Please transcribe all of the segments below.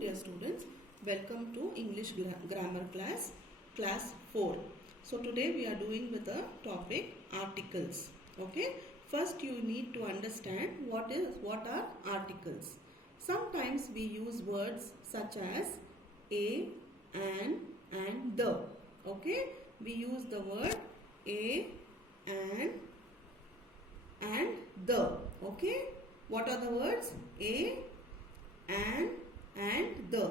dear students, welcome to English grammar class 4. So today we are doing with the topic articles. Okay, first you need to understand what are articles. Sometimes we use words such as a, and the. Okay, we use the word a, and the. Okay, what are the words? A, and the.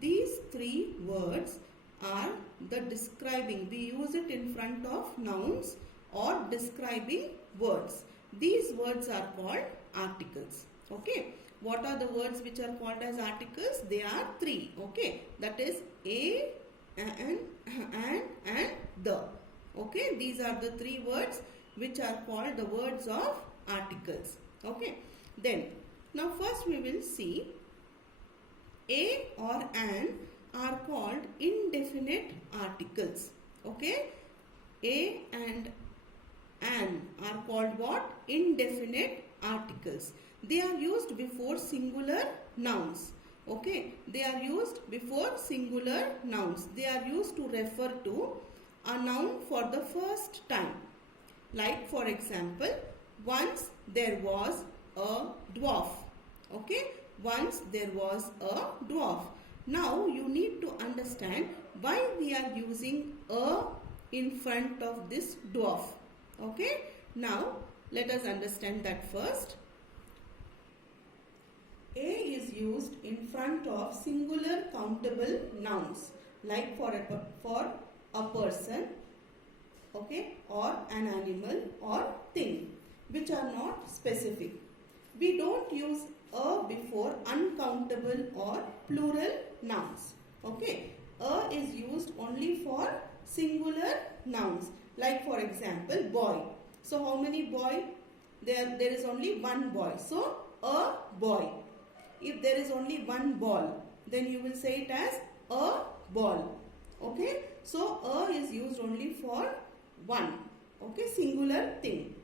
These three words are the describing. We use it in front of nouns or describing words. These words are called articles. Okay. What are the words which are called as articles? They are three. Okay. That is a, and the. Okay. These are the three words which are called the words of articles. Okay. Then, now first we will see a or an are called indefinite articles. Okay. A and an are called what? Indefinite articles. They are used before singular nouns. Okay. They are used before singular nouns. They are used to refer to a noun for the first time. Like for example, once there was a dwarf. Okay. Once there was a dwarf. Now you need to understand why we are using a in front of this dwarf. Okay. Now let us understand that first. A is used in front of singular countable nouns like for a person, okay, or an animal or thing which are not specific. We don't use a before uncountable or plural nouns. Okay. A is used only for singular nouns. Like for example, boy. So how many boy? There is only one boy. So a boy. If there is only one ball, then you will say it as a ball. Okay. So a is used only for one. Okay. Singular thing.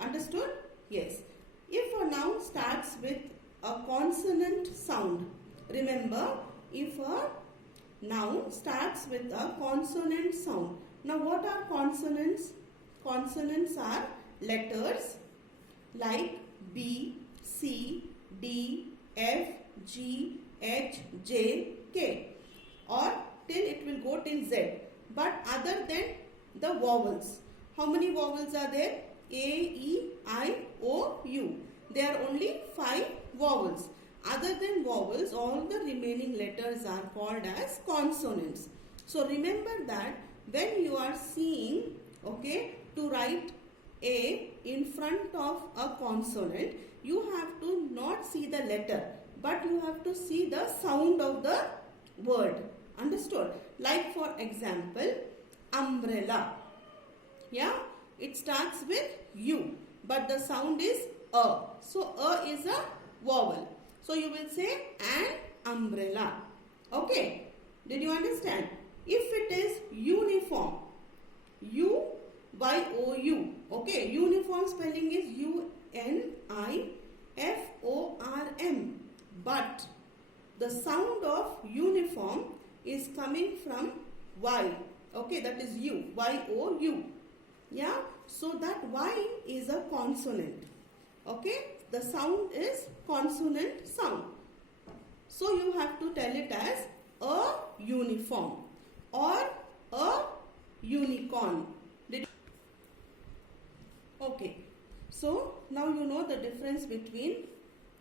Understood? Yes. If a noun starts with a consonant sound, remember, if a noun starts with a consonant sound. Now what are consonants? Consonants are letters like B, C, D, F, G, H, J, K, or till it will go till Z. But other than the vowels, how many vowels are there? A, E, I, O, U. There are only 5 vowels. Other than vowels, all the remaining letters are called as consonants. So remember that when you are seeing, okay, to write A in front of a consonant, you have to not see the letter, but you have to see the sound of the word. Understood? Like for example, umbrella. Yeah, it starts with U, but the sound is A. So A is a vowel. So you will say an umbrella. Okay. Did you understand? If it is uniform, U-Y-O-U. Okay. Uniform spelling is U-N-I-F-O-R-M. But the sound of uniform is coming from Y. Okay. That is U. Y-O-U. Yeah. So that Y is a consonant. Okay. The sound is consonant sound. So you have to tell it as a uniform or a unicorn. Okay. So now you know the difference between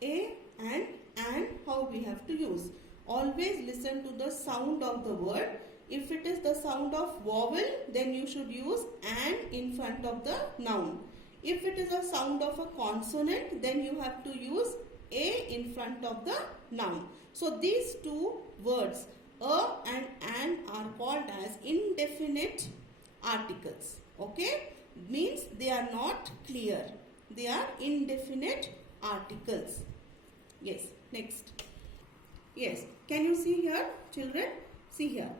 a and how we have to use. Always listen to the sound of the word. If it is the sound of vowel, then you should use an in front of the noun. If it is a sound of a consonant, then you have to use a in front of the noun. So these two words, a and an, are called as indefinite articles. Okay? Means they are not clear. They are indefinite articles. Yes. Next. Yes. Can you see here, children? See here.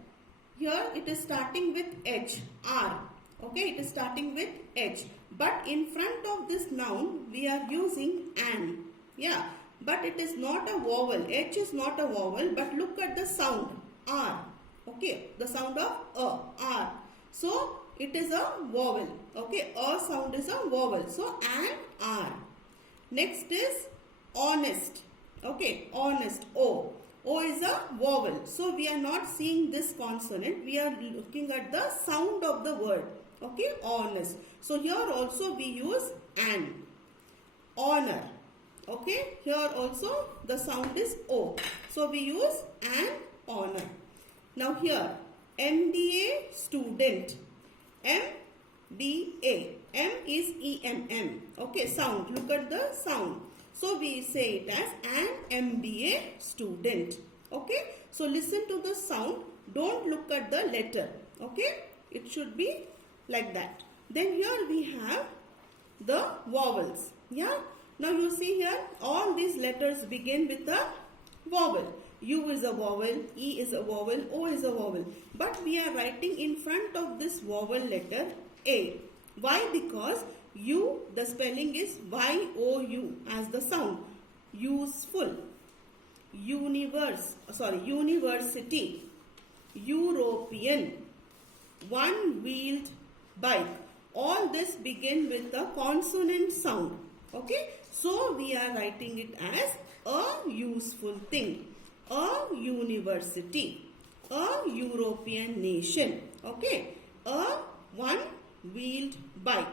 Here it is starting with H, R. Okay, it is starting with H. But in front of this noun, we are using an. Yeah. but it is not a vowel. H is not a vowel, but look at the sound. R. Okay, the sound of R. So it is a vowel. Okay, a sound is a vowel. So and R. Next is honest. Okay, honest. O. O is a vowel. So we are not seeing this consonant. We are looking at the sound of the word. Okay, honest. So here also we use an. Honor. Okay, here also the sound is O. So we use an, honor. Now here, MBA student. MBA. M is EMM. Okay, sound. Look at the sound. So we say it as an MBA student. Okay, so listen to the sound. Don't look at the letter. Okay, it should be like that. Then here we have the vowels. Yeah. Now you see here all these letters begin with a vowel. U is a vowel, E is a vowel, O is a vowel. But we are writing in front of this vowel letter A. Why? Because U, the spelling is Y-O-U as the sound. Useful. University. European. One-wheeled bike. All this begin with a consonant sound. Okay, so we are writing it as a useful thing, a university, a European nation. Okay, a one-wheeled bike.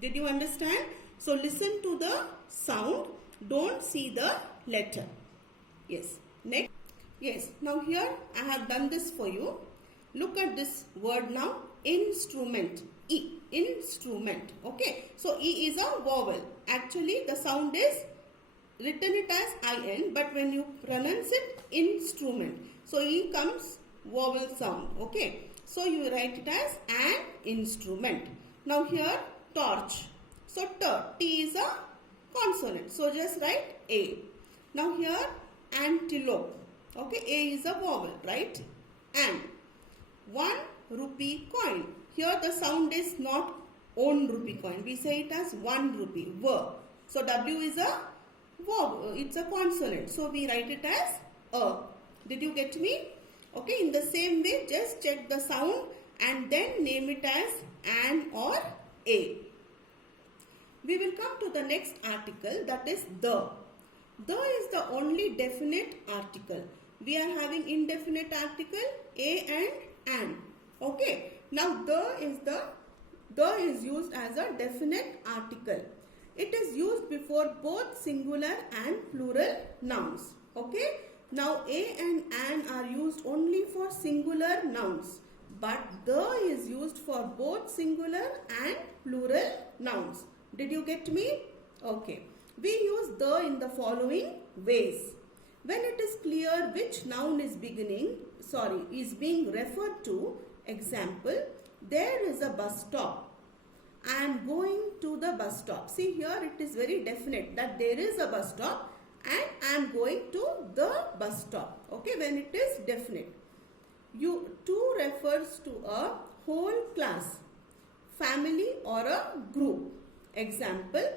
Did you understand? So listen to the sound. Don't see the letter. Yes. Next. Yes. Now here I have done this for you. Look at this word now. Instrument. E. Instrument. Okay. So E is a vowel. Actually the sound is written it as IN, but when you pronounce it, instrument. So E comes vowel sound. Okay. So you write it as an instrument. Now here torch. So T is a consonant. So just write A. Now here antelope. Okay. A is a vowel, right? And 1 rupee coin. Here the sound is not on rupee coin. We say it as 1 rupee. So W is a vowel. It's a consonant. So we write it as A. Did you get me? Okay. In the same way, just check the sound and then name it as an or A. We will come to the next article, that is the. The is the only definite article. We are having indefinite article A and an. Okay. Now the is used as a definite article. It is used before both singular and plural nouns. Okay. Now A and an are used only for singular nouns, but the is used for both singular and plural nouns. Did you get me? Okay. We use the in the following ways. When it is clear which noun is being referred to, example, there is a bus stop. I am going to the bus stop. See here it is very definite that there is a bus stop and I am going to the bus stop. Okay, when it is definite. To refers to a whole class, family or a group. Example,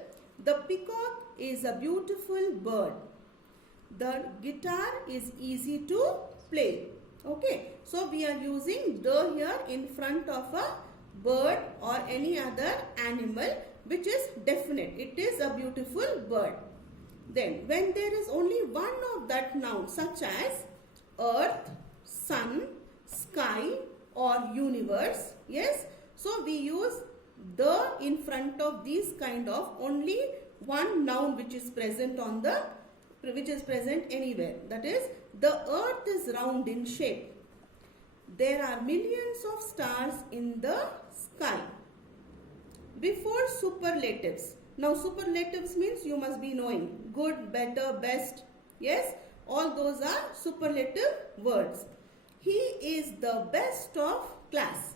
the peacock is a beautiful bird. The guitar is easy to play. Okay, so we are using the here in front of a bird or any other animal which is definite. It is a beautiful bird. Then when there is only one of that noun, such as earth, sun, sky or universe, yes, so we use the in front of these kind of only one noun which is present anywhere. That is, the earth is round in shape. There are millions of stars in the sky. Before superlatives. Now superlatives means you must be knowing good, better, best. Yes, all those are superlative words. He is the best of class.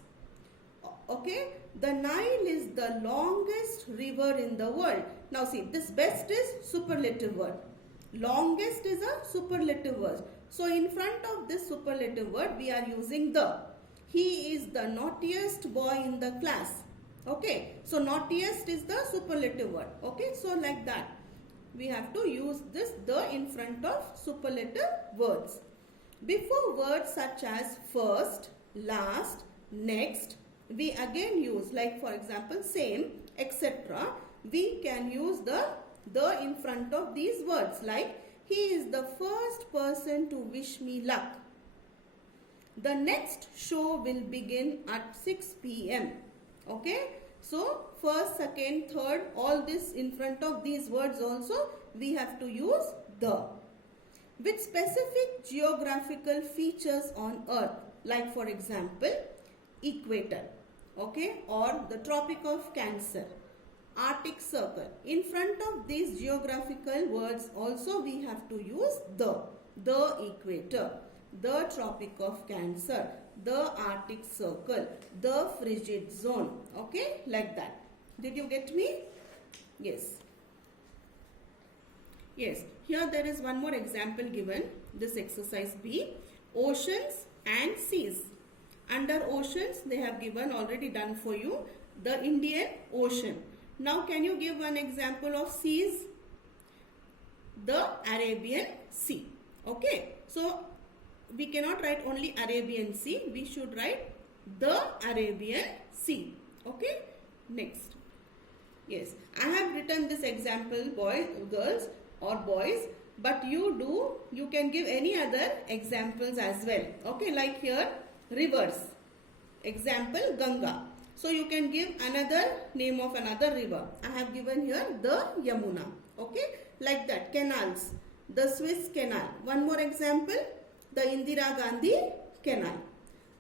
Okay, the Nile is the longest river in the world. Now see, this best is superlative word. Longest is a superlative word. So in front of this superlative word, we are using the. He is the naughtiest boy in the class. Okay, so naughtiest is the superlative word. Okay, so like that. we have to use this the in front of superlative words. Before words such as first, last, next, we again use, like for example same, etc. We can use the in front of these words, like he is the first person to wish me luck. The next show will begin at 6 p.m. Okay. So first, second, third, all this in front of these words also we have to use the. With specific geographical features on earth, like for example equator, okay, or the Tropic of Cancer, Arctic Circle. In front of these geographical words also we have to use the equator, the Tropic of Cancer, the Arctic Circle, the frigid zone, okay, like that. Did you get me? Yes. Yes, here there is one more example given, this exercise B, oceans and seas. Under oceans they have given, already done for you, the Indian Ocean. Now can you give one example of seas? The Arabian Sea. Okay, so we cannot write only Arabian Sea, we should write the Arabian Sea. Okay, next. Yes, I have written this example, girls or boys, but you can give any other examples as well. Okay, like here rivers, example Ganga. So you can give another name of another river. I have given here the Yamuna. Okay, like that. Canals, the Swiss Canal. One more example, the Indira Gandhi Canal.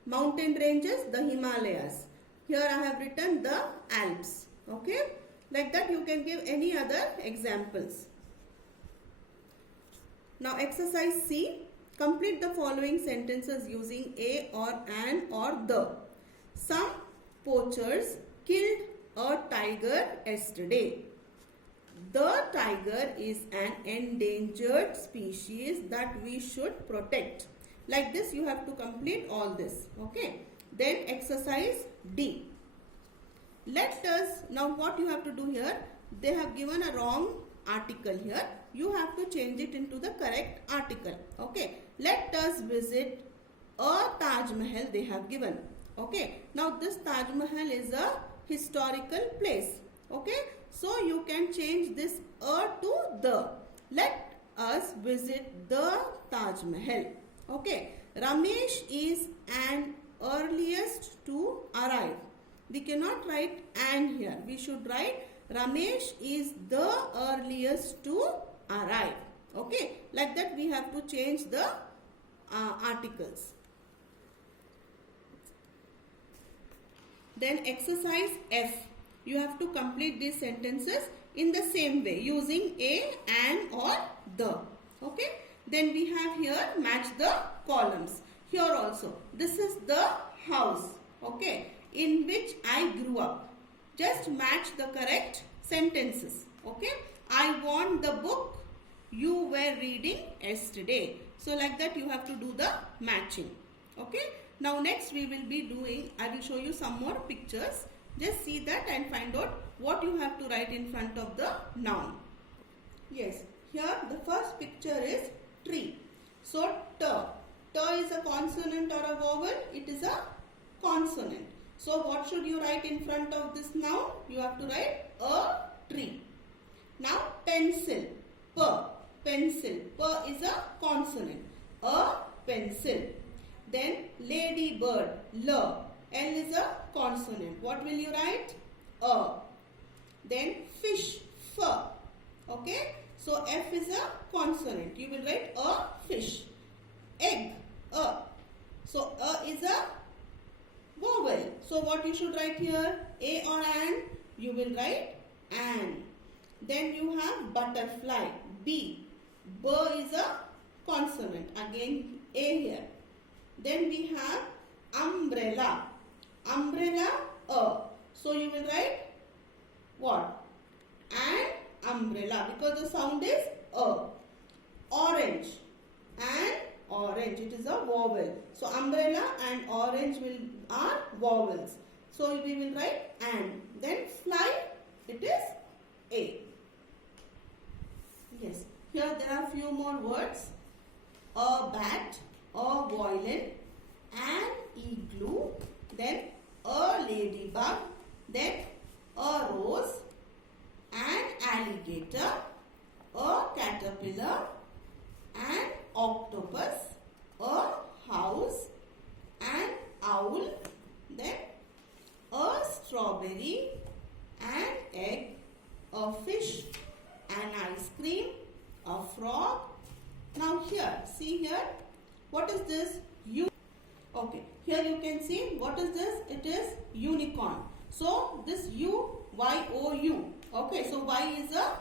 Mountain ranges, the Himalayas. Here I have written the Alps. Okay, like that you can give any other examples. Now exercise C, complete the following sentences using a or an or the. Some poachers killed a tiger yesterday. The tiger is an endangered species that we should protect. Like this you have to complete all this. Okay. Then exercise D. Let us, now what you have to do here, they have given a wrong article here. You have to change it into the correct article. Okay. Let us visit a Taj Mahal they have given. Okay. Now this Taj Mahal is a historical place. Okay. So you can change this a to the. Let us visit the Taj Mahal. Okay. Ramesh is an earliest to arrive. We cannot write an here. We should write Ramesh is the earliest to arrive. Okay. Like that we have to change the articles. Then exercise F. You have to complete these sentences in the same way using a, an or the. Okay. Then we have here match the columns. Here also. This is the house. Okay. In which I grew up. Just match the correct sentences. Okay. I want the book you were reading yesterday. So like that you have to do the matching. Okay. Now next we will be doing, I will show you some more pictures. Just see that and find out what you have to write in front of the noun. Yes. Here the first picture is tree. So T. T is a consonant or a vowel. It is a consonant. So what should you write in front of this noun? You have to write a tree. Now pencil. P. Pencil. P is a consonant. A pencil. Then ladybird. L. L is a consonant. What will you write? A. Then fish. F. Okay. So F is a consonant. You will write a fish. Egg. A. So A is a vowel. So what you should write here? A or an? You will write an. Then you have butterfly. B. B is a consonant. Again A here. Then we have umbrella. Umbrella. A. So you will write what? An umbrella, because the sound is a. Orange. An orange. It is a vowel. So umbrella and orange are vowels. So we will write an. Then fly. It is A. Yes. Here there are few more words. A bat, a violin, an igloo, then a ladybug, then a rose, an alligator, a caterpillar, an octopus, a house, an owl, then a strawberry, an egg, a fish, an ice cream, a frog. Now here, see here, what is this? Okay, here you can see what is this? It is unicorn. So this U-Y-O-U. Okay, so Y is a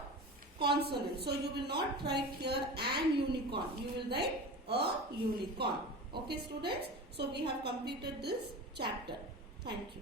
consonant. So you will not write here an unicorn. You will write a unicorn. Okay students, so we have completed this chapter. Thank you.